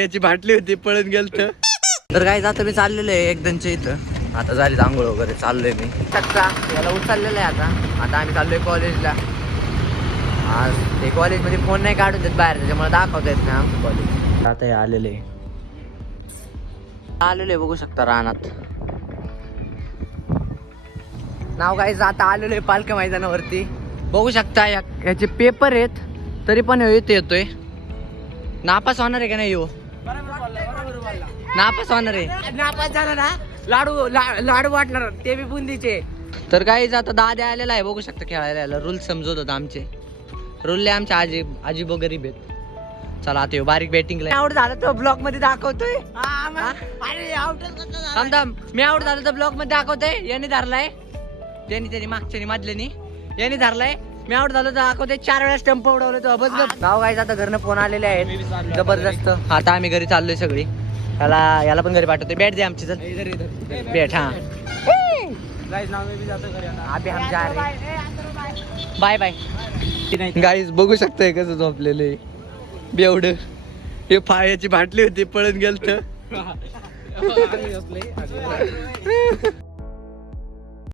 याची बाटली होती पळून गेलत. तर काय आता मी चाललेलो आहे एकदमच्या इथं. आता झाली आंघोळ वगैरे चाललोय मी. चक्का याला उचललेलं आहे आता आम्ही चाललोय कॉलेजला. आज ते कॉलेजमध्ये फोन नाही काढून देत बाहेर, त्याच्यामुळे दाखवता येत नाही आमचं कॉलेज. आता हे आलेले बघू शकता रानात. नाव काय आता आलेलो आहे पालख्या मैदानावरती. बघू शकता याचे पेपर आहेत तरी पण येतोय. नापास होणार आहे का नाही? नापास होणार आहे. नापास झाला ना लाडू वाटणार ते बी बुंदीचे. तर काही आता दादा आलेला आहे बघू शकता खेळायला. रूल समजवत होता आमचे. रूल आमचे आजी गरीब आहेत. चला आता बारीक बॅटिंगला आउट झालं तर ब्लॉक मध्ये दाखवतोय. मी आउट झालं तर ब्लॉक मध्ये दाखवतोय. यांनी धरलाय, त्यांनी मागच्यानी मधल्यानी यांनी धरलाय. मी आउट झालो तर दाखवतोय. 4 वेळा स्टंप उडवलं तर बस गप. गाव गायचं आता घरनं फोन आलेले आहेत जबरदस्त. आता आम्ही घरी चाललोय सगळी. याला पण घरी पाठवतोय. बॅट दे आमची. चल बॅट. हा बाय बाय गाईज. बघू शकताय कसं झोपलेले बेवड. हे फाळ्याची बाटली होती पळून गेलत.